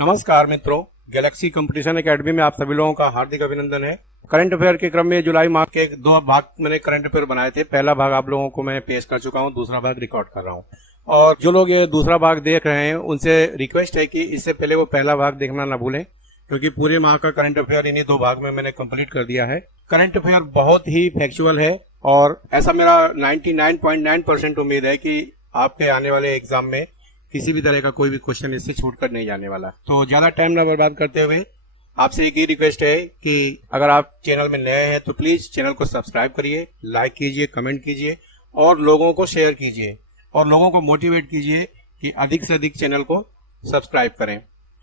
नमस्कार मित्रों, Galaxy competition academy में आप सभी लोगों का हार्दिक अभिनंदन है। करंट अफेयर के क्रम में जुलाई माह के 2 भाग मैंने करंट अफेयर बनाए थे। पहला भाग आप लोगों को मैं पेश कर चुका हूं, दूसरा भाग रिकॉर्ड कर रहा हूं। और जो लोग ये दूसरा भाग देख रहे हैं उनसे रिक्वेस्ट है कि इससे पहले वो पहला भाग देखना ना भूलें, क्योंकि पूरे माह का करंट अफेयर इन्हीं 2 भाग में मैंने कंप्लीट कर दिया है। करंट अफेयर बहुत ही फैक्चुअल है और ऐसा मेरा 99.9% उम्मीद है कि आपके आने वाले एग्जाम में किसी भी तरह का कोई भी क्वेश्चन इससे छूटकर नहीं जाने वाला। तो ज्यादा टाइम ना बर्बाद करते हुए आपसे एक ही रिक्वेस्ट है कि अगर आप चैनल में नए हैं तो प्लीज चैनल को सब्सक्राइब करिए, लाइक कीजिए, कमेंट कीजिए और लोगों को शेयर कीजिए और लोगों को मोटिवेट कीजिए कि अधिक से अधिक चैनल को सब्सक्राइब करें।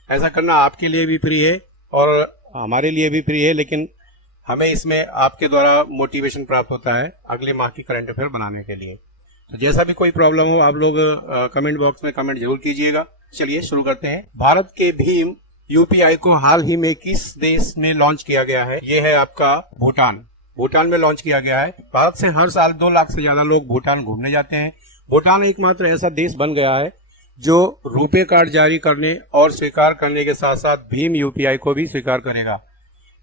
ऐसा करना आपके लिए भी फ्री है और हमारे लिए भी फ्री है, लेकिन हमें इसमें आपके द्वारा मोटिवेशन प्राप्त होता है अगले माह की करंट अफेयर बनाने के लिए। तो जैसा भी कोई प्रॉब्लम हो आप लोग कमेंट बॉक्स में कमेंट जरूर कीजिएगा। चलिए शुरू करते हैं। भारत के भीम यूपीआई को हाल ही में किस देश में लॉन्च किया गया है? ये है आपका भूटान। भूटान में लॉन्च किया गया है। भारत से हर साल 2 लाख से ज्यादा लोग भूटान घूमने जाते हैं। भूटान एकमात्र ऐसा देश बन गया है जो रुपे कार्ड जारी करने और स्वीकार करने के साथ साथ भीम यूपीआई को भी स्वीकार करेगा।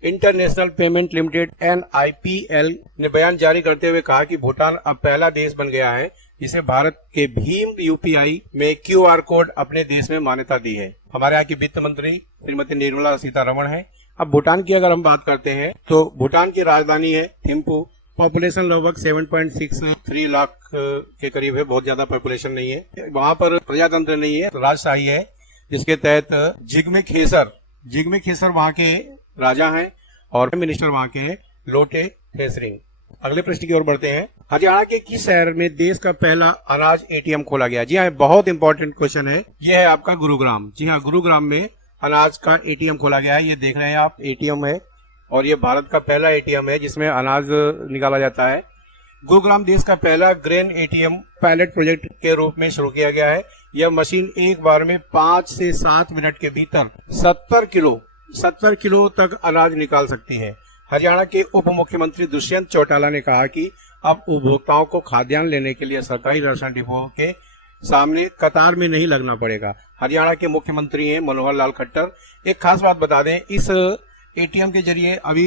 इंटरनेशनल पेमेंट लिमिटेड NIPL ने बयान जारी करते हुए कहा कि भूटान अब पहला देश बन गया है जिसे भारत के भीम यूपीआई में QR कोड अपने देश में मान्यता दी है। हमारे यहाँ की वित्त मंत्री श्रीमती निर्मला सीतारमण है। अब भूटान की अगर हम बात करते हैं तो भूटान की राजधानी है थिम्पू। पॉपुलेशन लगभग 7.63 लाख के करीब है, बहुत ज्यादा पॉपुलेशन नहीं है। वहाँ पर प्रजातंत्र नहीं है, राजशाही है, जिसके तहत जिग्मे खेसर वहाँ के राजा हैं और मिनिस्टर वहां के हैं लोटे थेसरिंग। अगले प्रश्न की ओर बढ़ते हैं। हरियाणा के किस शहर में देश का पहला अनाज ATM खोला गया? जी हाँ, बहुत इंपॉर्टेंट क्वेश्चन है। यह है आपका गुरुग्राम। जी हाँ, गुरुग्राम में अनाज का ATM खोला गया है। ये देख रहे हैं आप, ATM है और ये भारत का पहला ATM है जिसमें अनाज निकाला जाता है। गुरुग्राम देश का पहला ग्रेन ATM पायलट प्रोजेक्ट के रूप में शुरू किया गया है। यह मशीन एक बार में 5 से 7 मिनट के भीतर 70 किलो तक अनाज निकाल सकती है। हरियाणा के उप मुख्यमंत्री दुष्यंत चौटाला ने कहा कि अब उपभोक्ताओं को खाद्यान्न लेने के लिए सरकारी राशन डिपो के सामने कतार में नहीं लगना पड़ेगा। हरियाणा के मुख्यमंत्री हैं मनोहर लाल खट्टर। एक खास बात बता दें, इस ATM के जरिए अभी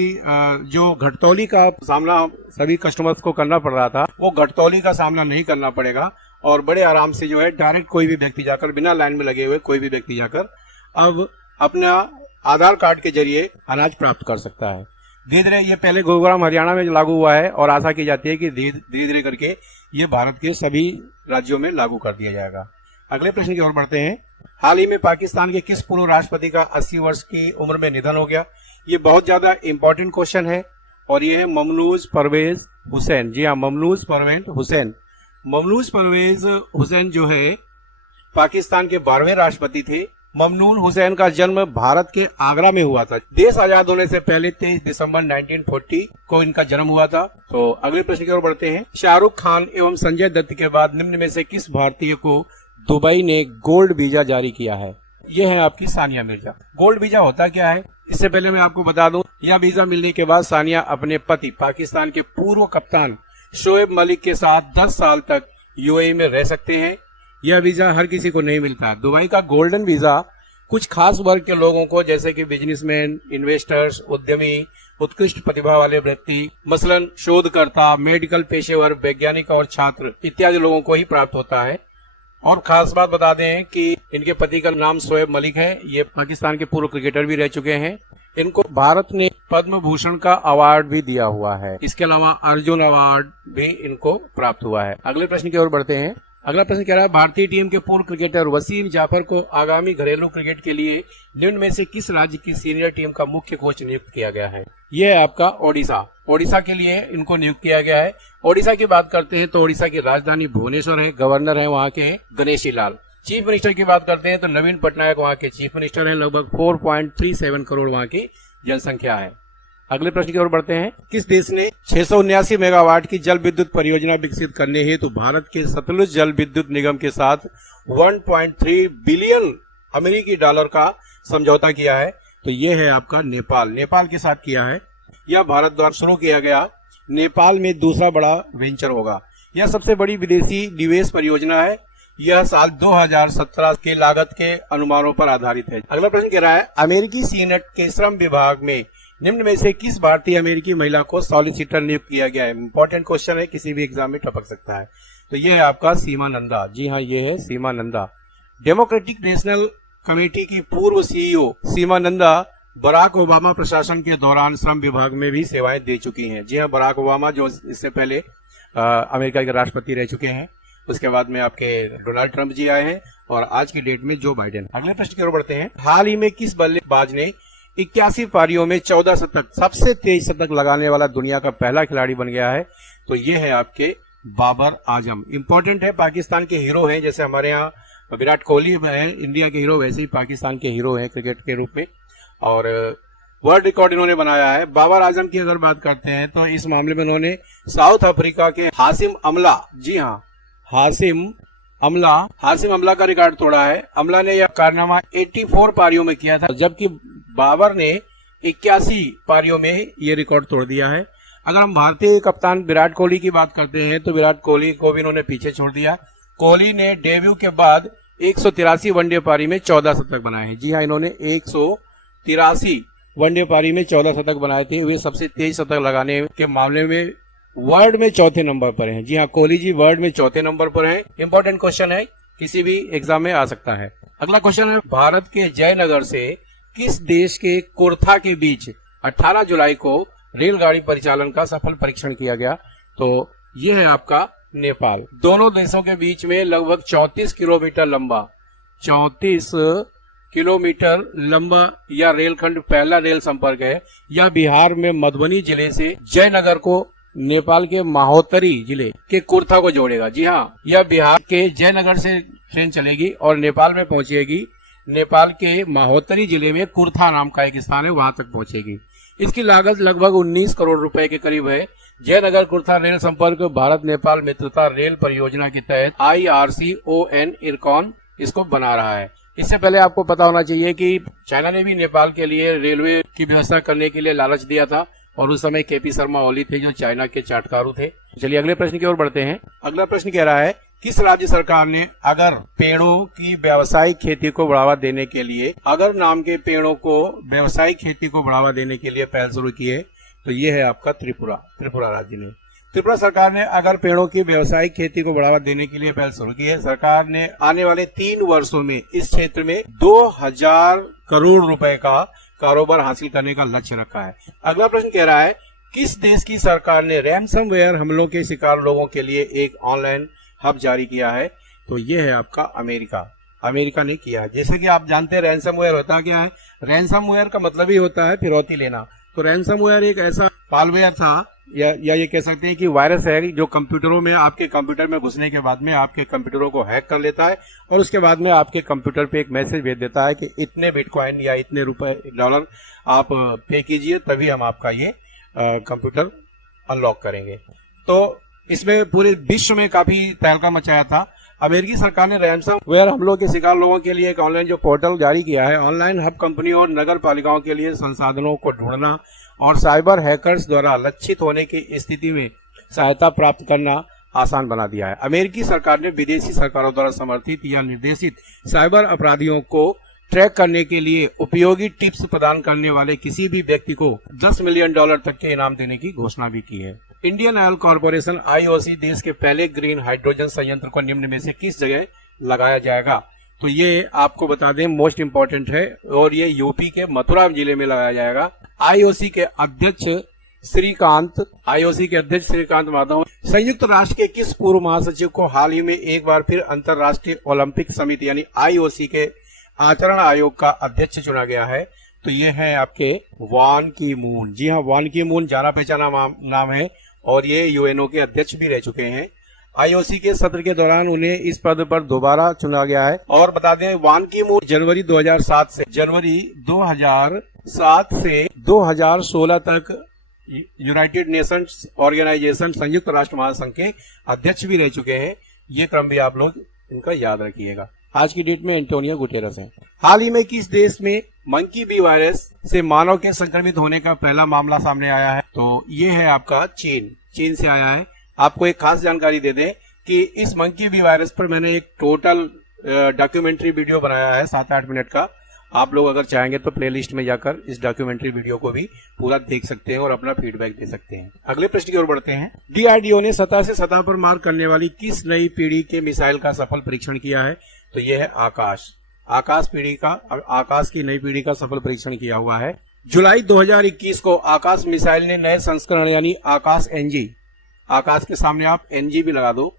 जो घटतौली का सामना सभी कस्टमर्स को करना पड़ रहा था, वो घटतौली का सामना नहीं करना पड़ेगा और बड़े आराम से जो है डायरेक्ट कोई भी व्यक्ति जाकर, बिना लाइन में लगे हुए कोई भी व्यक्ति जाकर अब अपना आधार कार्ड के जरिए अनाज प्राप्त कर सकता है। धीरे धीरे ये पहले गुरुग्राम हरियाणा में लागू हुआ है और आशा की जाती है कि धीरे धीरे करके ये भारत के सभी राज्यों में लागू कर दिया जाएगा। अगले प्रश्न की ओर बढ़ते हैं। हाल ही में पाकिस्तान के किस पूर्व राष्ट्रपति का 80 वर्ष की उम्र में निधन हो गया? ये बहुत ज्यादा इंपॉर्टेंट क्वेश्चन है और ये है ममनूज परवेज हुसैन। जी हाँ, ममनूज परवेज हुसैन। ममनूज परवेज हुसैन जो है पाकिस्तान के 12वें राष्ट्रपति थे। ममनून हुसैन का जन्म भारत के आगरा में हुआ था। देश आजाद होने से पहले 23 दिसंबर 1940 को इनका जन्म हुआ था। तो अगले प्रश्न की ओर बढ़ते हैं। शाहरुख खान एवं संजय दत्त के बाद निम्न में से किस भारतीय को दुबई ने गोल्ड वीजा जारी किया है? यह है आपकी सानिया मिर्जा। गोल्ड वीजा होता क्या है, इससे पहले मैं आपको बता दूं, यह वीजा मिलने के बाद सानिया अपने पति पाकिस्तान के पूर्व कप्तान शोएब मलिक के साथ 10 साल तक UAE में रह सकते हैं। यह वीजा हर किसी को नहीं मिलता। दुबई का गोल्डन वीजा कुछ खास वर्ग के लोगों को, जैसे कि बिजनेसमैन, इन्वेस्टर्स, उद्यमी, उत्कृष्ट प्रतिभा वाले व्यक्ति, मसलन शोधकर्ता, मेडिकल पेशेवर, वैज्ञानिक और छात्र इत्यादि लोगों को ही प्राप्त होता है। और खास बात बता दें कि इनके पति का नाम शोएब मलिक है। ये पाकिस्तान के पूर्व क्रिकेटर भी रह चुके हैं। इनको भारत ने पद्म भूषण का अवार्ड भी दिया हुआ है। इसके अलावा अर्जुन अवार्ड भी इनको प्राप्त हुआ है। अगले प्रश्न की ओर बढ़ते हैं। अगला प्रश्न कह रहा है, भारतीय टीम के पूर्व क्रिकेटर वसीम जाफर को आगामी घरेलू क्रिकेट के लिए निम्न में से किस राज्य की सीनियर टीम का मुख्य कोच नियुक्त किया गया है? यह है आपका ओडिशा। ओडिशा के लिए इनको नियुक्त किया गया है। ओडिशा की बात करते हैं तो ओडिशा की राजधानी भुवनेश्वर है। गवर्नर है वहाँ के गणेशी लाल। चीफ मिनिस्टर की बात करते हैं तो नवीन पटनायक वहाँ के चीफ मिनिस्टर है। लगभग 4.37 करोड़ वहाँ की जनसंख्या है। अगले प्रश्न की ओर बढ़ते हैं। किस देश ने 679 मेगावाट की जल विद्युत परियोजना विकसित करने हेतु भारत के सतलुज जल विद्युत निगम के साथ 1.3 बिलियन अमेरिकी डॉलर का समझौता किया है? तो यह है आपका नेपाल। नेपाल के साथ किया है। यह भारत द्वारा शुरू किया गया नेपाल में दूसरा बड़ा वेंचर होगा। यह सबसे बड़ी विदेशी निवेश परियोजना है। यह साल 2017 के लागत के अनुमानों पर आधारित है। अगला प्रश्न कह रहा है, अमेरिकी सीनेट के श्रम विभाग में निम्न में से किस भारतीय अमेरिकी महिला को सॉलिसिटर नियुक्त किया गया है? इंपॉर्टेंट क्वेश्चन है, किसी भी एग्जाम में टपक सकता है। तो यह है आपका सीमा नंदा। जी हाँ, ये है सीमा नंदा। डेमोक्रेटिक नेशनल कमेटी की पूर्व सीईओ सीमा नंदा बराक ओबामा प्रशासन के दौरान श्रम विभाग में भी सेवाएं दे चुकी हैं। जी हाँ, बराक ओबामा जो इससे पहले अमेरिका के राष्ट्रपति रह चुके हैं, उसके बाद में आपके डोनाल्ड ट्रंप जी आए हैं और आज की डेट में जो बाइडेन। अगले प्रश्न की ओर बढ़ते हैं। हाल ही में किस बल्लेबाज ने 81 पारियों में 14 शतक, सबसे तेज शतक लगाने वाला दुनिया का पहला खिलाड़ी बन गया है? तो ये है आपके बाबर आजम। इंपॉर्टेंट है, पाकिस्तान के हीरो हैं। जैसे हमारे यहाँ विराट कोहली है इंडिया के हीरो, वैसे ही पाकिस्तान के हीरो हैं क्रिकेट के रूप में, और वर्ल्ड रिकॉर्ड इन्होंने बनाया है। बाबर आजम की अगर बात करते हैं तो इस मामले में उन्होंने साउथ अफ्रीका के हाशिम अमला, जी हाँ हाशिम अमला का रिकॉर्ड तोड़ा है। अमला ने यह कारनामा 84 पारियों में किया था, जबकि बाबर ने 81 पारियों में ये रिकॉर्ड तोड़ दिया है। अगर हम भारतीय कप्तान विराट कोहली की बात करते हैं तो विराट कोहली को भी इन्होंने पीछे छोड़ दिया। कोहली ने डेब्यू के बाद 183 वनडे पारी में 14 शतक बनाए हैं। जी हाँ, इन्होंने 183 वनडे पारी में 14 शतक बनाए थे। वे सबसे तेज शतक लगाने के मामले में वर्ल्ड में चौथे नंबर पर हैं। जी हाँ, कोहली जी वर्ल्ड में चौथे नंबर पर हैं। इंपॉर्टेंट क्वेश्चन है, किसी भी एग्जाम में आ सकता है। अगला क्वेश्चन है, भारत के जयनगर से किस देश के कुर्था के बीच 18 जुलाई को रेलगाड़ी परिचालन का सफल परीक्षण किया गया? तो ये है आपका नेपाल। दोनों देशों के बीच में लगभग 34 किलोमीटर लंबा यह रेलखंड पहला रेल संपर्क है। यह बिहार में मधुबनी जिले से जयनगर को नेपाल के माहोत्तरी जिले के कुर्था को जोड़ेगा। जी हाँ, यह बिहार के जयनगर से ट्रेन चलेगी और नेपाल में पहुंचेगी। नेपाल के माहोत्तरी जिले में कुर्था नाम का एक स्थान है, वहां तक पहुंचेगी। इसकी लागत लगभग 19 करोड़ रुपए के करीब है। जयनगर कुर्था रेल संपर्क भारत नेपाल मित्रता रेल परियोजना के तहत IRCON इरकॉन इसको बना रहा है। इससे पहले आपको पता होना चाहिए कि चाइना ने भी नेपाल के लिए रेलवे की व्यवस्था करने के लिए लालच दिया था, और उस समय KP शर्मा ओली थे जो चाइना के चाटकारू थे। चलिए अगले प्रश्न की ओर बढ़ते हैं। अगला प्रश्न कह रहा है, किस राज्य सरकार ने अगर पेड़ों की व्यावसायिक खेती को बढ़ावा देने के लिए, अगर नाम के पेड़ों को व्यावसायिक खेती को बढ़ावा देने के लिए पहल शुरू की है? तो ये है आपका त्रिपुरा राज्य ने। त्रिपुरा सरकार ने अगर पेड़ों की व्यावसायिक खेती को बढ़ावा देने के लिए पहल शुरू की है। सरकार ने आने वाले 3 वर्षों में इस क्षेत्र में 2000 करोड़ रुपए का कारोबार हासिल करने का लक्ष्य रखा है। अगला प्रश्न कह रहा है, किस देश की सरकार ने रैनसमवेयर हमलों के शिकार लोगों के लिए एक ऑनलाइन हब जारी किया है? तो ये है आपका अमेरिका ने किया है। जैसे कि आप जानते हैं रैनसमवेयर होता क्या है? रैनसमवेयर का मतलब ही होता है फिरौती लेना। तो रैनसमवेयर एक ऐसा मालवेयर था या ये कह सकते हैं कि वायरस है जो कंप्यूटरों में, आपके कंप्यूटर में घुसने के बाद में आपके कंप्यूटरों को हैक कर लेता है और उसके बाद में आपके कंप्यूटर पे एक मैसेज भेज देता है कि इतने बिटकॉइन या इतने $1 आप पे कीजिए, तभी हम आपका ये कंप्यूटर अनलॉक करेंगे। तो इसमें पूरे विश्व में काफी तहलका मचाया था। अमेरिकी सरकार ने रैनसमवेयर हमलों के शिकार लोगों के लिए एक ऑनलाइन जो पोर्टल जारी किया है। ऑनलाइन हब कंपनियों और नगर पालिकाओं के लिए संसाधनों को ढूंढना और साइबर हैकर्स द्वारा लक्षित होने की स्थिति में सहायता प्राप्त करना आसान बना दिया है। अमेरिकी सरकार ने विदेशी सरकारों द्वारा समर्थित या निर्देशित साइबर अपराधियों को ट्रैक करने के लिए उपयोगी टिप्स प्रदान करने वाले किसी भी व्यक्ति को $10 मिलियन तक के इनाम देने की घोषणा भी की है। इंडियन ऑयल कॉर्पोरेशन IOC देश के पहले ग्रीन हाइड्रोजन संयंत्र को निम्न में से किस जगह लगाया जाएगा? तो ये आपको बता दें मोस्ट इंपॉर्टेंट है, और ये यूपी के मथुरा जिले में लगाया जाएगा। IOC के अध्यक्ष श्रीकांत माधव संयुक्त राष्ट्र के किस पूर्व महासचिव को हाल ही में एक बार फिर अंतर्राष्ट्रीय ओलंपिक समिति यानी IOC के आचरण आयोग का अध्यक्ष चुना गया है? तो ये है आपके वान की मून। जी हाँ, वान की मून जाना पहचाना नाम है और ये UNO के अध्यक्ष भी रह चुके हैं। IOC के सत्र के दौरान उन्हें इस पद पर दोबारा चुना गया है। और बता दें वान की मून जनवरी 2007 से 2016 तक यूनाइटेड नेशंस ऑर्गेनाइजेशन संयुक्त राष्ट्र महासंघ के अध्यक्ष भी रह चुके हैं। ये क्रम भी आप लोग इनका याद रखिएगा। आज की डेट में एंटोनियो गुटेरस हैं। हाल ही में किस देश में मंकी बी वायरस से मानव के संक्रमित होने का पहला मामला सामने आया है? तो ये है आपका चीन से आया है। आपको एक खास जानकारी दे दें कि इस मंकी बी वायरस पर मैंने एक टोटल डॉक्यूमेंट्री वीडियो बनाया है 7-8 मिनट का। आप लोग अगर चाहेंगे तो प्लेलिस्ट में जाकर इस डॉक्यूमेंट्री वीडियो को भी पूरा देख सकते हैं और अपना फीडबैक दे सकते हैं। अगले प्रश्न की ओर बढ़ते हैं। डीआरडीओ ने सतह से सतह पर मार करने वाली किस नई पीढ़ी के मिसाइल का सफल परीक्षण किया है? तो यह है आकाश की नई पीढ़ी का सफल परीक्षण किया हुआ है। जुलाई 2021 को आकाश मिसाइल ने नए संस्करण यानी आकाश एनजी, आकाश के सामने आप एनजी भी लगा दो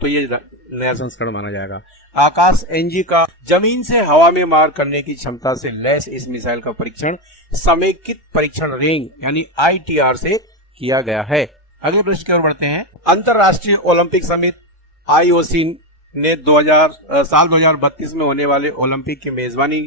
तो ये नया संस्करण माना जाएगा। आकाश एनजी का जमीन से हवा में मार करने की क्षमता से लैस इस मिसाइल का परीक्षण समेकित परीक्षण रेंज यानी ITR से किया गया है। अगले प्रश्न की ओर बढ़ते हैं। अंतरराष्ट्रीय ओलंपिक समिति IOC ने साल 2032 में होने वाले ओलंपिक की मेजबानी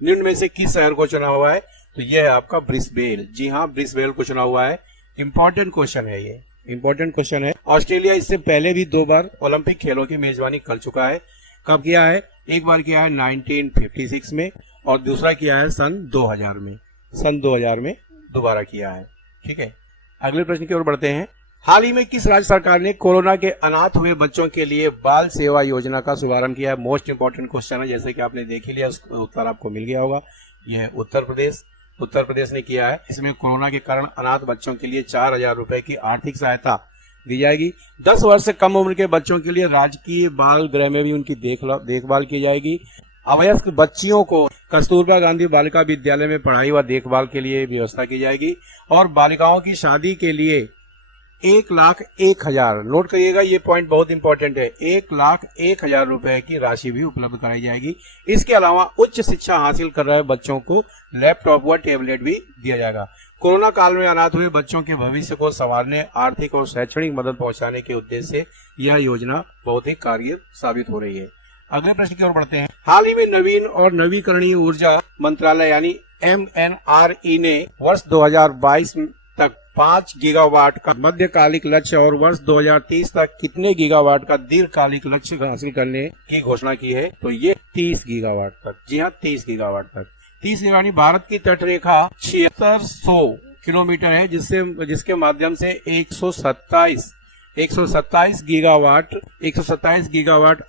निम्न में से किस शहर को चुना हुआ है? तो यह है आपका ब्रिस्बेन। जी हाँ, ब्रिस्बेन को चुना हुआ है। इंपॉर्टेंट क्वेश्चन है, ये इंपॉर्टेंट क्वेश्चन है। ऑस्ट्रेलिया इससे पहले भी 2 बार ओलंपिक खेलों की मेजबानी कर चुका है। कब किया है? एक बार किया है 1956 में और दूसरा किया है सन 2000 में। सन 2000 में दोबारा किया है। ठीक है, अगले प्रश्न की ओर बढ़ते हैं। हाल ही में किस राज्य सरकार ने कोरोना के अनाथ हुए बच्चों के लिए बाल सेवा योजना का शुभारंभ किया है? मोस्ट इंपॉर्टेंट क्वेश्चन है, जैसे कि आपने देख ही लिया, उसका उत्तर आपको मिल गया होगा। यह उत्तर प्रदेश ने किया है। इसमें कोरोना के कारण अनाथ बच्चों के लिए 4000 रुपए की आर्थिक सहायता दी जाएगी। 10 वर्ष से कम उम्र के बच्चों के लिए राजकीय बाल गृह में भी उनकी देखभाल की जाएगी। अवयस्क बच्चियों को कस्तूरबा गांधी बालिका विद्यालय में पढ़ाई व देखभाल के लिए व्यवस्था की जाएगी और बालिकाओं की शादी के लिए 1,01,000, नोट करिएगा, ये पॉइंट बहुत इंपॉर्टेंट है, 1,01,000 रुपए की राशि भी उपलब्ध कराई जाएगी। इसके अलावा उच्च शिक्षा हासिल कर रहे बच्चों को लैपटॉप व टैबलेट भी दिया जाएगा। कोरोना काल में अनाथ हुए बच्चों के भविष्य को संवारने, आर्थिक और शैक्षणिक मदद पहुंचाने के उद्देश्य से यह योजना बहुत ही कारगर साबित हो रही है। अगले प्रश्न की ओर बढ़ते हैं। हाल ही में नवीन और नवीकरणीय ऊर्जा मंत्रालय यानी MNRE ने वर्ष 2022 तक 5 गीगावाट का मध्यकालिक लक्ष्य और वर्ष 2030 तक कितने गीगावाट का दीर्घकालिक लक्ष्य हासिल करने की घोषणा की है? तो ये 30 गीगावाट तक। जी हाँ, 30 गीगावाट तक। 30 यानी भारत की तटरेखा 7600 किलोमीटर है, जिसके माध्यम से 127 गीगावाट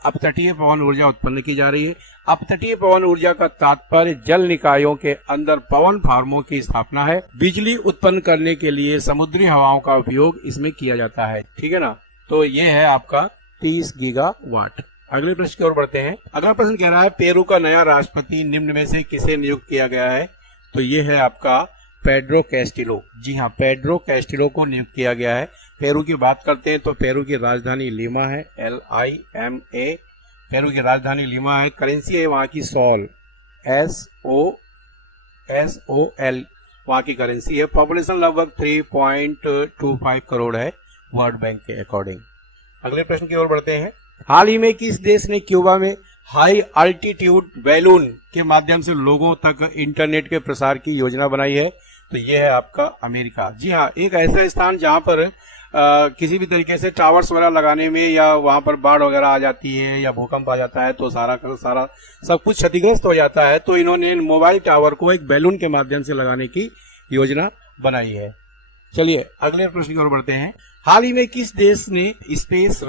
अपतटीय पवन ऊर्जा उत्पन्न की जा रही है। अपतटीय पवन ऊर्जा का तात्पर्य जल निकायों के अंदर पवन फार्मों की स्थापना है। बिजली उत्पन्न करने के लिए समुद्री हवाओं का उपयोग इसमें किया जाता है। ठीक है ना, तो ये है आपका 30 गीगावाट। अगले प्रश्न की ओर बढ़ते हैं। अगला प्रश्न कह रहा है, पेरू का नया राष्ट्रपति निम्न में से किसे नियुक्त किया गया है? तो ये है आपका पेड्रो कैस्टिलो। जी हाँ, पेड्रो कैस्टिलो को नियुक्त किया गया है। पेरू की बात करते हैं तो पेरू की राजधानी लीमा है, LIMA। पेरू की राजधानी लीमा है। करेंसी है वहाँ की सॉल, SOL वहाँ की करेंसी है। पॉपुलेशन लगभग 3.25 करोड़ है वर्ल्ड बैंक के अकॉर्डिंग। अगले प्रश्न की ओर बढ़ते हैं। हाल ही में किस देश ने क्यूबा में हाई अल्टीट्यूड बैलून के माध्यम से लोगों तक इंटरनेट के प्रसार की योजना बनाई है? तो यह है आपका अमेरिका। जी हाँ, एक ऐसा स्थान जहां पर किसी भी तरीके से टावर्स वगैरह लगाने में या वहां पर बाढ़ वगैरह आ जाती है या भूकंप आ जाता है तो सारा सब कुछ क्षतिग्रस्त हो जाता है, तो इन्होंने मोबाइल टावर को एक बैलून के माध्यम से लगाने की योजना बनाई है। चलिए अगले प्रश्न की ओर बढ़ते हैं। हाल ही में किस देश ने स्पेस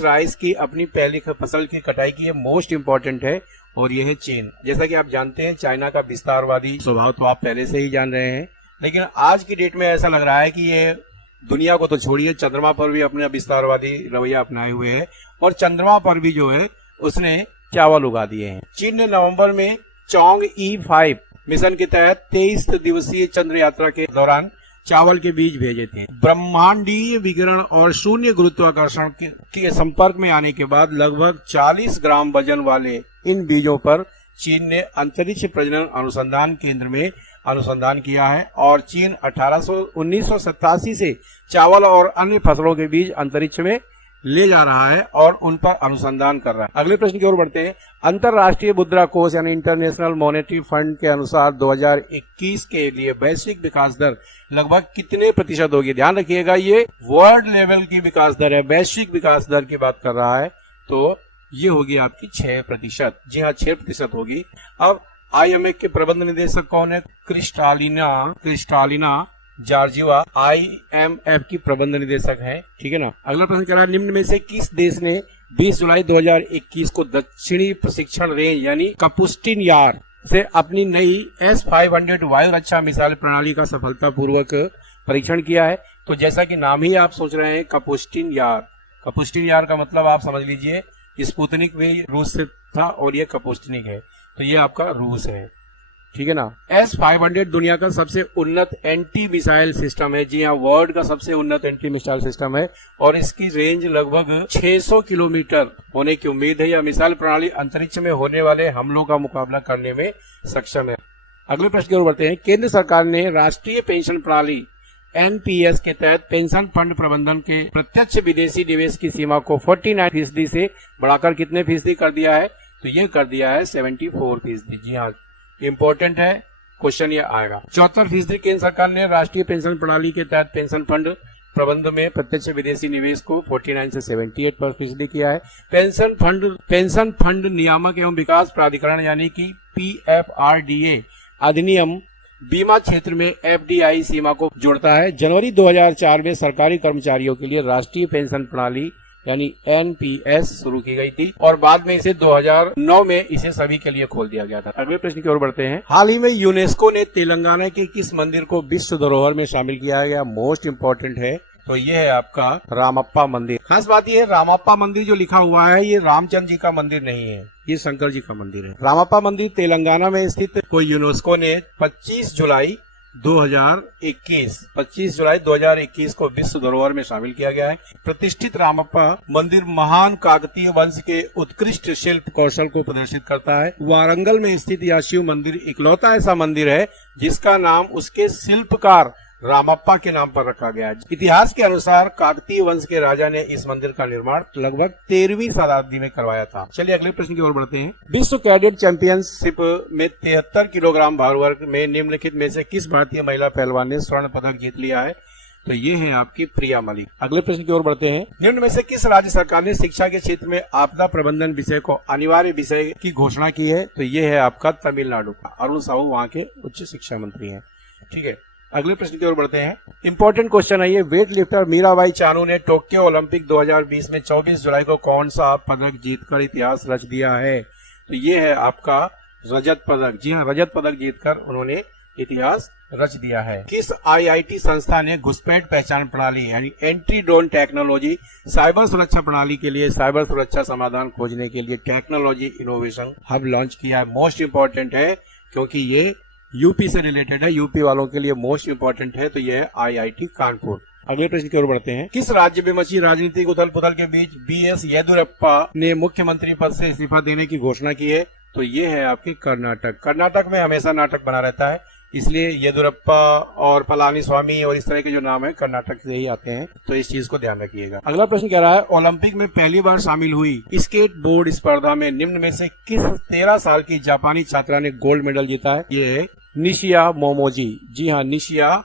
राइस की अपनी पहली फसल की कटाई की है? मोस्ट इंपॉर्टेंट है और यह है चीन। जैसा कि आप जानते हैं चाइना का विस्तारवादी स्वभाव तो आप पहले से ही जान रहे हैं, लेकिन आज की डेट में ऐसा लग रहा है कि ये दुनिया को तो छोड़िए, चंद्रमा पर भी अपने विस्तारवादी रवैया अपनाए हुए है और चंद्रमा पर भी जो है उसने चावल उगा दिए हैं। चीन ने नवंबर में चोंग-E5 मिशन के तहत 23 दिवसीय चंद्र यात्रा के दौरान चावल के बीज भेजे थे। ब्रह्मांडीय विकिरण और शून्य गुरुत्वाकर्षण के संपर्क में आने के बाद लगभग 40 ग्राम वजन वाले इन बीजों पर चीन ने अंतरिक्ष प्रजनन अनुसंधान केंद्र में अनुसंधान किया है और चीन 1987 से चावल और अन्य फसलों के बीज अंतरिक्ष में ले जा रहा है और उन पर अनुसंधान कर रहा है। अगले प्रश्न की ओर बढ़ते हैं। अंतरराष्ट्रीय मुद्रा कोष यानी इंटरनेशनल मॉनेटरी फंड के अनुसार 2021 के लिए वैश्विक विकास दर लगभग कितने प्रतिशत होगी? ध्यान रखिएगा, ये वर्ल्ड लेवल की विकास दर है, वैश्विक विकास दर की बात कर रहा है, तो ये होगी आपकी 6%। जी हाँ, 6% होगी। अब IMF के प्रबंध निदेशक कौन है? क्रिस्टालिना जॉर्जिया IMF की प्रबंध निदेशक हैं। ठीक है ना। अगला प्रश्न कह रहा है, निम्न में से किस देश ने 20 जुलाई 2021 को दक्षिणी प्रशिक्षण रेंज यानी कपुस्टिन यार से अपनी नई S-500 वायु रक्षा मिसाइल प्रणाली का सफलतापूर्वक परीक्षण किया है? तो जैसा कि नाम ही आप सोच रहे हैं, कपुस्टिन यार। कपुस्टिन यार का मतलब आप समझ लीजिए, स्पुतनिक भी रूस से था और ये कपुस्टिनिक है, तो ये आपका रूस है। ठीक है ना। S-500 दुनिया का सबसे उन्नत एंटी मिसाइल सिस्टम है। जी हाँ, वर्ल्ड का सबसे उन्नत एंटी मिसाइल सिस्टम है और इसकी रेंज लगभग 600 किलोमीटर होने की उम्मीद है। यह मिसाइल प्रणाली अंतरिक्ष में होने वाले हमलों का मुकाबला करने में सक्षम है। अगले प्रश्न की ओर बढ़ते हैं। केंद्र सरकार ने राष्ट्रीय पेंशन प्रणाली NPS के तहत पेंशन फंड प्रबंधन के प्रत्यक्ष विदेशी निवेश की सीमा को 49% से बढ़ाकर कितने फीसदी कर दिया है? तो ये कर दिया है 74%। जी हाँ, इम्पोर्टेंट है, क्वेश्चन ये आएगा। 74% केंद्र सरकार ने राष्ट्रीय पेंशन प्रणाली के तहत पेंशन फंड प्रबंध में प्रत्यक्ष विदेशी निवेश को 49 से 78% किया है। पेंशन फंड नियामक एवं विकास प्राधिकरण यानी कि PFRDA अधिनियम बीमा क्षेत्र में FDI सीमा को जोड़ता है। जनवरी 2004 में सरकारी कर्मचारियों के लिए राष्ट्रीय पेंशन प्रणाली यानी NPS शुरू की गई थी और बाद में इसे 2009 में इसे सभी के लिए खोल दिया गया था। अगले प्रश्न की ओर बढ़ते हैं। हाल ही में यूनेस्को ने तेलंगाना के किस मंदिर को विश्व धरोहर में शामिल किया गया? मोस्ट इम्पोर्टेंट है, तो ये है आपका रामप्पा मंदिर। खास बात ये है, रामप्पा मंदिर जो लिखा हुआ है ये रामचंद्र जी का मंदिर नहीं है, ये शंकर जी का मंदिर है। रामप्पा मंदिर तेलंगाना में स्थित को यूनेस्को ने 25 जुलाई 2021 को विश्व धरोहर में शामिल किया गया है। प्रतिष्ठित रामप्पा मंदिर महान काकतीय वंश के उत्कृष्ट शिल्प कौशल को प्रदर्शित करता है। वारंगल में स्थित यह शिव मंदिर इकलौता ऐसा मंदिर है जिसका नाम उसके शिल्पकार रामप्पा के नाम पर रखा गया है। इतिहास के अनुसार काकतीय वंश के राजा ने इस मंदिर का निर्माण लगभग 13वीं शताब्दी में करवाया था। चलिए अगले प्रश्न की ओर बढ़ते हैं। विश्व कैडेट चैंपियनशिप में 73 किलोग्राम भार वर्ग में निम्नलिखित में से किस भारतीय महिला पहलवान ने स्वर्ण पदक जीत लिया है? तो ये है आपकी प्रिया मलिक। अगले प्रश्न की ओर बढ़ते हैं। निम्न में से किस राज्य सरकार ने शिक्षा के क्षेत्र में आपदा प्रबंधन विषय को अनिवार्य विषय की घोषणा की है? तो ये है आपका तमिलनाडु का। अरुण साहू वहाँ के उच्च शिक्षा मंत्री हैं। ठीक है, अगले प्रश्न की ओर बढ़ते हैं। इंपॉर्टेंट क्वेश्चन है ये। वेट लिफ्टर मीराबाई चानू ने टोक्यो ओलंपिक 2020 में 24 जुलाई को कौन सा पदक जीतकर इतिहास रच दिया है? तो ये है आपका रजत पदक। जी हाँ, रजत पदक जीतकर उन्होंने इतिहास रच दिया है। किस IIT संस्था ने घुसपैठ पहचान प्रणाली यानी एंटी ड्रोन टेक्नोलॉजी साइबर सुरक्षा प्रणाली के लिए साइबर सुरक्षा समाधान खोजने के लिए टेक्नोलॉजी इनोवेशन हब लॉन्च किया है? मोस्ट इम्पोर्टेंट है क्योंकि ये यूपी से रिलेटेड है, यूपी वालों के लिए मोस्ट इम्पोर्टेंट है, तो यह है IIT कानपुर। अगले प्रश्न की ओर बढ़ते हैं। किस राज्य में मची राजनीतिक उथल पुथल के बीच BS येदियुरप्पा ने मुख्यमंत्री पद से इस्तीफा देने की घोषणा की है? तो ये है आपके कर्नाटक। कर्नाटक में हमेशा नाटक बना रहता है, इसलिए येदियुरप्पा और पलानीस्वामी और इस तरह के जो नाम है कर्नाटक से ही आते हैं, तो इस चीज को ध्यान रखिएगा। अगला प्रश्न कह रहा है, ओलंपिक में पहली बार शामिल हुई स्केट बोर्ड स्पर्धा में निम्न में से किस 13 साल की जापानी छात्रा ने गोल्ड मेडल जीता है? ये निशिया मोमोजी। जी हाँ, निशिया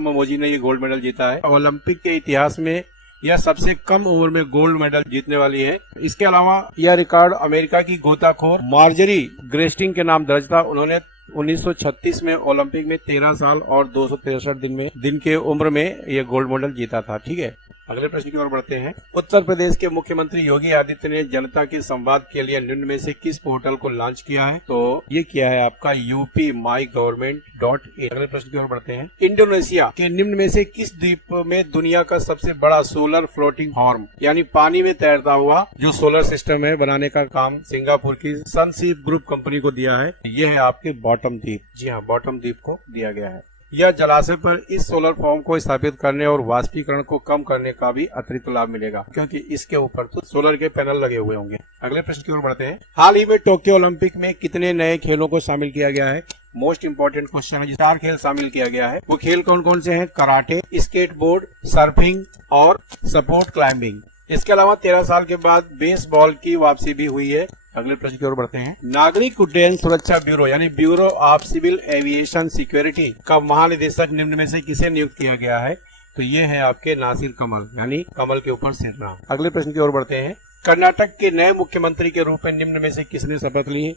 मोमोजी ने ये गोल्ड मेडल जीता है। ओलंपिक के इतिहास में यह सबसे कम उम्र में गोल्ड मेडल जीतने वाली है। इसके अलावा यह रिकॉर्ड अमेरिका की गोताखोर मार्जरी ग्रेस्टिंग के नाम दर्ज था। उन्होंने 1936 में ओलंपिक में 13 साल और 263 दिन के उम्र में यह गोल्ड मेडल जीता था। ठीक है, अगले प्रश्न की ओर बढ़ते हैं। उत्तर प्रदेश के मुख्यमंत्री योगी आदित्यनाथ ने जनता के संवाद के लिए निम्न में से किस पोर्टल को लॉन्च किया है? तो ये किया है आपका UPMyGovernment.in। अगले प्रश्न की ओर बढ़ते हैं। इंडोनेशिया के निम्न में से किस द्वीप में दुनिया का सबसे बड़ा सोलर फ्लोटिंग फार्म यानी पानी में तैरता हुआ जो सोलर सिस्टम है बनाने का काम सिंगापुर की सनशीप ग्रुप कंपनी को दिया है? ये है आपके बॉटम द्वीप। जी हाँ, बॉटम द्वीप को दिया गया है। यह जलाशय पर इस सोलर फार्म को स्थापित करने और वाष्पीकरण को कम करने का भी अतिरिक्त लाभ मिलेगा क्योंकि इसके ऊपर तो सोलर के पैनल लगे हुए होंगे। अगले प्रश्न की ओर बढ़ते हैं। हाल ही में टोक्यो ओलंपिक में कितने नए खेलों को शामिल किया गया है? मोस्ट इम्पोर्टेंट क्वेश्चन है। 4 खेल शामिल किया गया है। वो खेल कौन कौन से हैं? कराटे, स्केटबोर्ड, सर्फिंग और सपोर्ट क्लाइंबिंग। इसके अलावा 13 साल के बाद बेसबॉल की वापसी भी हुई है। अगले प्रश्न की ओर बढ़ते हैं। नागरिक उड्डयन सुरक्षा ब्यूरो यानी bureau of civil aviation security का महानिदेशक निम्न में से किसे नियुक्त किया गया है? तो ये है आपके नासिर कमल यानी कमल के ऊपर सिरना। अगले प्रश्न की ओर बढ़ते हैं। कर्नाटक के नए मुख्यमंत्री के रूप में निम्न में से किसने शपथ ली है?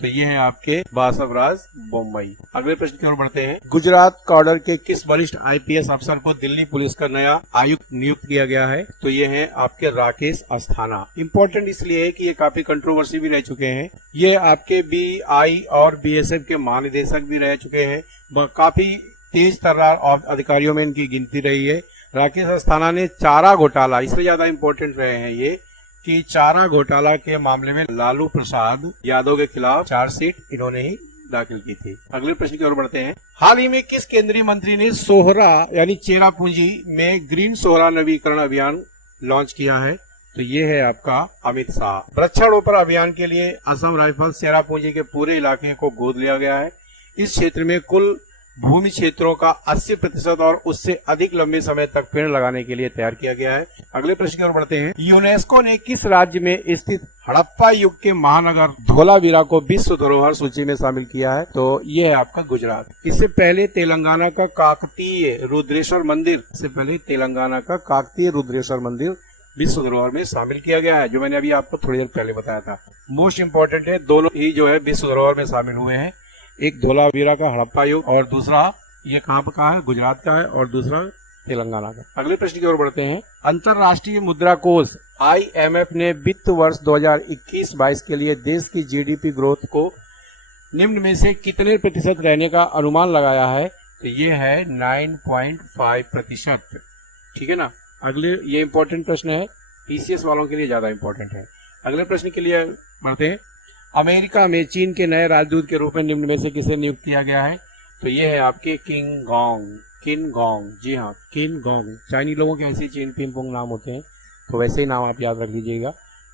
तो ये है आपके बासवराज बोम्बई। अगले प्रश्न की ओर बढ़ते हैं। गुजरात कॉर्डर के किस वरिष्ठ आईपीएस अफसर को दिल्ली पुलिस का नया आयुक्त नियुक्त किया गया है? तो ये है आपके राकेश अस्थाना। इम्पोर्टेंट इसलिए है कि ये काफी कंट्रोवर्सी भी रह चुके हैं। ये आपके बीआई और बीएसएफ के महानिदेशक भी रह चुके हैं। काफी तेज तर्रार अधिकारियों में इनकी गिनती रही है। राकेश अस्थाना ने चारा घोटाला, इसलिए ज्यादा इम्पोर्टेंट रहे हैं ये कि चारा घोटाला के मामले में लालू प्रसाद यादव के खिलाफ चार्जशीट इन्होंने ही दाखिल की थी। अगले प्रश्न की ओर बढ़ते हैं। हाल ही में किस केंद्रीय मंत्री ने सोहरा यानी चेरापूंजी में ग्रीन सोहरा नवीकरण अभियान लॉन्च किया है? तो ये है आपका अमित शाह। वृक्षारोपण अभियान के लिए असम राइफल्स चेरापूंजी के पूरे इलाके को गोद लिया गया है। इस क्षेत्र में कुल भूमि क्षेत्रों का 80% और उससे अधिक लंबे समय तक पेड़ लगाने के लिए तैयार किया गया है। अगले प्रश्न की ओर बढ़ते हैं। यूनेस्को ने किस राज्य में स्थित हड़प्पा युग के महानगर धोलावीरा को विश्व धरोहर सूची में शामिल किया है? तो ये है आपका गुजरात। इससे पहले तेलंगाना का काकतीय रुद्रेश्वर मंदिर विश्व धरोहर में शामिल किया गया है, जो मैंने अभी आपको थोड़ी देर पहले बताया था। मोस्ट इम्पोर्टेंट है, दोनों ही जो है विश्व धरोहर में शामिल हुए हैं। एक धोलावीरा का हड़प्पा युग और दूसरा ये कहाँ का है? गुजरात का है और दूसरा तेलंगाना का। अगले प्रश्न की ओर बढ़ते हैं। अंतर्राष्ट्रीय मुद्रा कोष IMF ने वित्त वर्ष 2021-22 के लिए देश की जीडीपी ग्रोथ को निम्न में से कितने प्रतिशत रहने का अनुमान लगाया है? तो ये है 9.5%। ठीक है ना। अगले ये इंपॉर्टेंट प्रश्न है, PCS वालों के लिए ज्यादा इंपॉर्टेंट है। अगले प्रश्न के लिए बढ़ते हैं। अमेरिका में चीन के नए राजदूत के रूप में निम्न में से किसे नियुक्त किया गया है? तो ये है आपके किन गोंग। जी हाँ, किन गोंग। चाइनीज लोगों के ऐसे चीन पिंगपोंग नाम होते हैं, तो वैसे ही नाम आप याद रख लीजिएगा,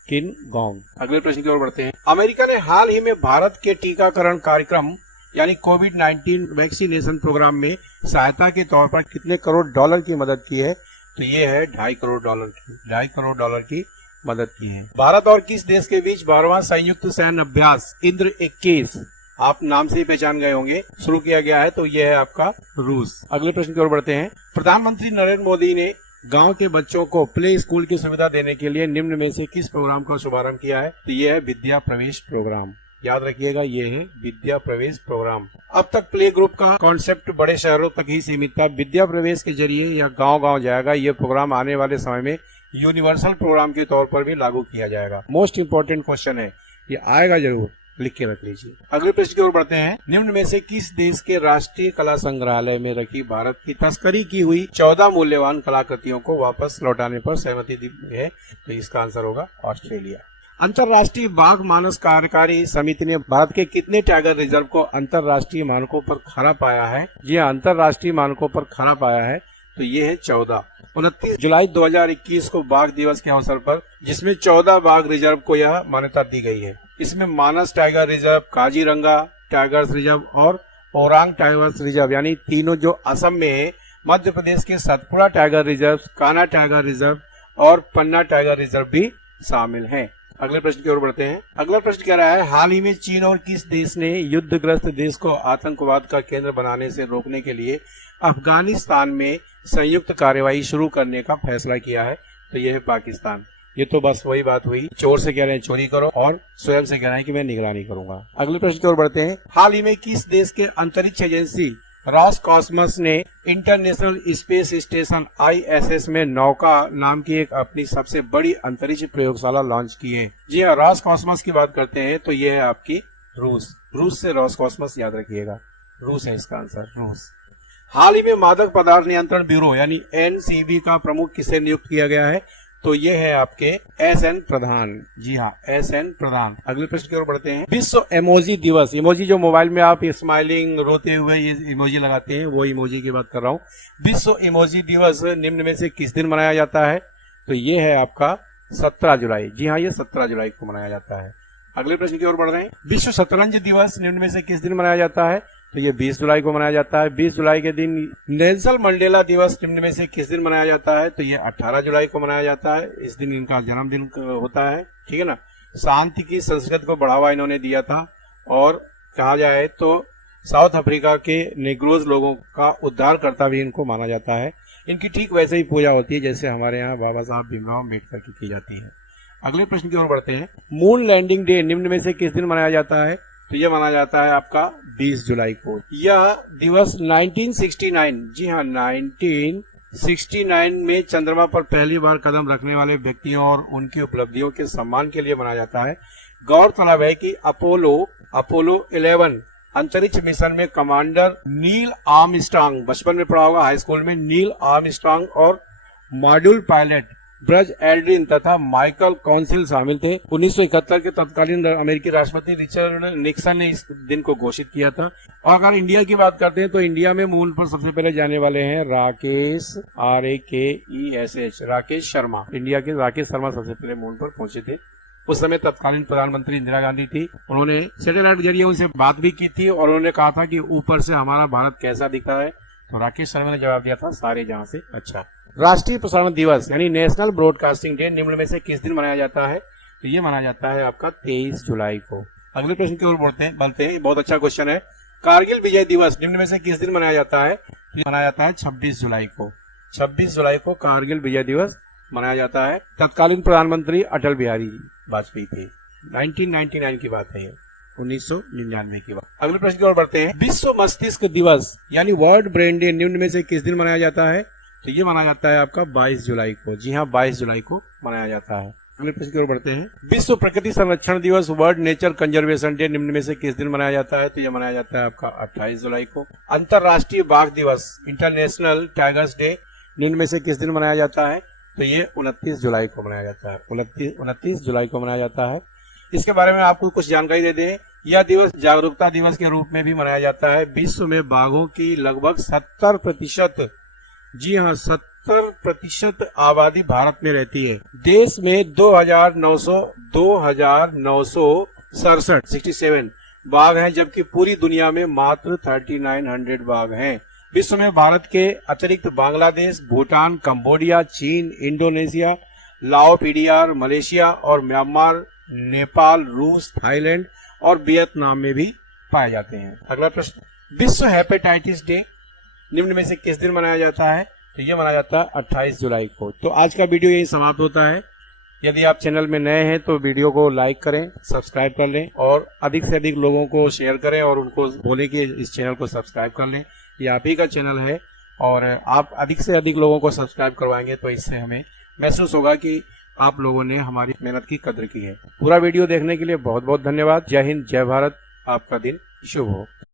किन गोंग। अगले प्रश्न की ओर बढ़ते हैं। अमेरिका ने हाल ही में भारत के टीकाकरण कार्यक्रम यानी कोविड-19 वैक्सीनेशन प्रोग्राम में सहायता के तौर पर कितने करोड़ डॉलर की मदद की है? तो ये है $2.5 करोड़ की मदद की है। भारत और किस देश के बीच 12वां संयुक्त सैन्य अभ्यास इंद्र 21, आप नाम से ही पहचान गए होंगे, शुरू किया गया है? तो ये है आपका रूस। अगले प्रश्न की ओर बढ़ते हैं। प्रधानमंत्री नरेंद्र मोदी ने गांव के बच्चों को प्ले स्कूल की सुविधा देने के लिए निम्न में से किस प्रोग्राम का शुभारंभ किया है? तो ये है विद्या प्रवेश प्रोग्राम। याद रखिएगा, ये है विद्या प्रवेश प्रोग्राम। अब तक प्ले ग्रुप का कॉन्सेप्ट बड़े शहरों तक ही सीमित था। विद्या प्रवेश के जरिए यह गांव-गांव जाएगा। ये प्रोग्राम आने वाले समय में यूनिवर्सल प्रोग्राम के तौर पर भी लागू किया जाएगा। मोस्ट इम्पोर्टेंट क्वेश्चन है, ये आएगा जरूर, लिख के रख लीजिए। अगले प्रश्न की ओर बढ़ते हैं। निम्न में से किस देश के राष्ट्रीय कला संग्रहालय में रखी भारत की तस्करी की हुई 14 मूल्यवान कलाकृतियों को वापस लौटाने पर सहमति दी है? तो इसका आंसर होगा ऑस्ट्रेलिया। अंतर्राष्ट्रीय बाघ मानस कार्यकारी समिति ने भारत के कितने टाइगर रिजर्व को अंतर्राष्ट्रीय मानकों पर खरा पाया है? जी हाँ, अंतर्राष्ट्रीय मानकों पर खरा पाया है, तो ये है 14। 29 जुलाई 2021 को बाघ दिवस के अवसर पर, जिसमें 14 बाघ रिजर्व को यह मान्यता दी गई है। इसमें Manas tiger reserve, Kaziranga tigers reserve और ओरांग टाइगर्स रिजर्व यानी तीनों जो असम में है, मध्य प्रदेश के Satpura tiger reserve, Kanha tiger reserve और पन्ना टाइगर रिजर्व भी शामिल हैं। अगले प्रश्न की ओर बढ़ते हैं। अगला प्रश्न कह रहा है, हाल ही में चीन और किस देश ने युद्धग्रस्त देश को आतंकवाद का केंद्र बनाने से रोकने के लिए अफगानिस्तान में संयुक्त कार्यवाही शुरू करने का फैसला किया है? तो यह है पाकिस्तान। ये तो बस वही बात हुई, चोर से कह रहे हैं चोरी करो और स्वयं से कह रहे हैं कि मैं निगरानी करूंगा। अगले प्रश्न की ओर बढ़ते हैं। हाल ही में किस देश के अंतरिक्ष एजेंसी रॉसकॉस्मस ने इंटरनेशनल स्पेस स्टेशन ISS में नौका नाम की एक अपनी सबसे बड़ी अंतरिक्ष प्रयोगशाला लॉन्च की है? जी हाँ, रॉसकॉस्मस की बात करते हैं तो ये है आपकी रूस से रॉसकॉस्मस याद रखिएगा, रूस है इसका आंसर, रूस। हाल ही में मादक पदार्थ नियंत्रण ब्यूरो यानी NCB का प्रमुख किसे नियुक्त किया गया है? तो ये है आपके SN प्रधान। जी हाँ, SN प्रधान। अगले प्रश्न की ओर बढ़ते हैं। विश्व इमोजी दिवस, इमोजी जो मोबाइल में आप स्माइलिंग, रोते हुए ये इमोजी लगाते हैं, वो इमोजी की बात कर रहा हूँ। विश्व इमोजी दिवस निम्न में से किस दिन मनाया जाता है? तो ये है आपका 17 जुलाई। जी हाँ, ये 17 जुलाई को मनाया जाता है। अगले प्रश्न की ओर बढ़ रहे हैं। विश्व शतरंज दिवस निम्न में से किस दिन मनाया जाता है? तो ये 20 जुलाई को मनाया जाता है। 20 जुलाई के दिन नेल्सन मंडेला दिवस निम्न में से किस दिन मनाया जाता है? तो ये 18 जुलाई को मनाया जाता है। इस दिन इनका जन्मदिन होता है, ठीक है ना। शांति की संस्कृति को बढ़ावा इन्होंने दिया था और कहा जाए तो साउथ अफ्रीका के नेग्रोज लोगों का उद्धारकर्ता भी इनको माना जाता है। इनकी ठीक वैसे ही पूजा होती है जैसे हमारे यहाँ बाबा साहब भीमराव अम्बेडकर की जाती है। अगले प्रश्न की ओर बढ़ते हैं। मून लैंडिंग डे निम्न में से किस दिन मनाया जाता है? तो तो ये माना जाता है आपका 20 जुलाई को। यह दिवस 1969, जी हाँ 1969 में चंद्रमा पर पहली बार कदम रखने वाले व्यक्तियों और उनकी उपलब्धियों के सम्मान के लिए मनाया जाता है। गौरतलब है कि अपोलो 11 अंतरिक्ष मिशन में कमांडर नील आर्मस्ट्रांग, बचपन में पढ़ा होगा हाई स्कूल में, नील आर्मस्ट्रांग और मॉड्यूल पायलट ब्रज एल्ड्रिन तथा माइकल कॉन्सिल शामिल थे। 1971 के तत्कालीन अमेरिकी राष्ट्रपति रिचर्ड निक्सन ने इस दिन को घोषित किया था। और अगर इंडिया की बात करते हैं तो इंडिया में मून पर सबसे पहले जाने वाले हैं राकेश, RAKESH, राकेश शर्मा। इंडिया के राकेश शर्मा सबसे पहले मून पर पहुंचे थे। उस समय तत्कालीन प्रधानमंत्री इंदिरा गांधी थी। उन्होंने सैटेलाइट के जरिए उनसे बात भी की थी और उन्होंने कहा था कि ऊपर से हमारा भारत कैसा दिखता है, तो राकेश शर्मा ने जवाब दिया था सारे जहां से अच्छा। राष्ट्रीय प्रसारण दिवस यानी नेशनल ब्रॉडकास्टिंग डे निम्न में से किस दिन मनाया जाता है? तो ये मनाया जाता है आपका 23 जुलाई को। अगले प्रश्न की ओर बढ़ते हैं, बहुत अच्छा क्वेश्चन है। कारगिल विजय दिवस निम्न में से किस दिन मनाया जाता है? ये मनाया जाता है 26 जुलाई को। 26 जुलाई को कारगिल विजय दिवस मनाया जाता है। तत्कालीन प्रधानमंत्री अटल बिहारी वाजपेयी थे। 1999 की बात है, 1999 की बात। अगले प्रश्न की ओर बढ़ते हैं। विश्व मस्तिष्क दिवस यानी वर्ल्ड ब्रेन डे निम्न में से किस दिन मनाया जाता है? तो ये मनाया जाता है आपका 22 जुलाई को। जी हाँ 22 जुलाई को मनाया जाता है। अगले प्रश्न की ओर बढ़ते हैं। विश्व प्रकृति संरक्षण दिवस वर्ल्ड नेचर कंजर्वेशन डे निम्न में से किस दिन मनाया जाता है? तो ये मनाया जाता है आपका 28 जुलाई को। अंतरराष्ट्रीय बाघ दिवस इंटरनेशनल टाइगर्स डे निम्न में से किस दिन मनाया जाता है? तो ये 29 जुलाई को मनाया जाता है। 29 जुलाई को मनाया जाता है। इसके बारे में आपको कुछ जानकारी दे दें। यह दिवस जागरूकता दिवस के रूप में भी मनाया जाता है। विश्व में बाघों की लगभग 70%, जी हाँ 70% आबादी भारत में रहती है। देश में 2967 बाघ हैं, जबकि पूरी दुनिया में मात्र 3900 बाघ हैं। विश्व में भारत के अतिरिक्त बांग्लादेश, भूटान, कंबोडिया, चीन, इंडोनेशिया, लाओ, PDR, मलेशिया और म्यांमार, नेपाल, रूस, थाईलैंड और वियतनाम में भी पाए जाते हैं। अगला प्रश्न, विश्व हेपेटाइटिस डे निम्न में से किस दिन मनाया जाता है? तो ये मनाया जाता है 28 जुलाई को। तो आज का वीडियो यही समाप्त होता है। यदि आप चैनल में नए हैं तो वीडियो को लाइक करें, सब्सक्राइब कर लें और अधिक से अधिक लोगों को शेयर करें और उनको बोलें कि इस चैनल को सब्सक्राइब कर लें। ये आप ही का चैनल है और आप अधिक से अधिक लोगों को सब्सक्राइब करवाएंगे तो इससे हमें महसूस होगा कि आप लोगों ने हमारी मेहनत की कद्र की है। पूरा वीडियो देखने के लिए बहुत बहुत धन्यवाद। जय हिंद, जय भारत। आपका दिन शुभ हो।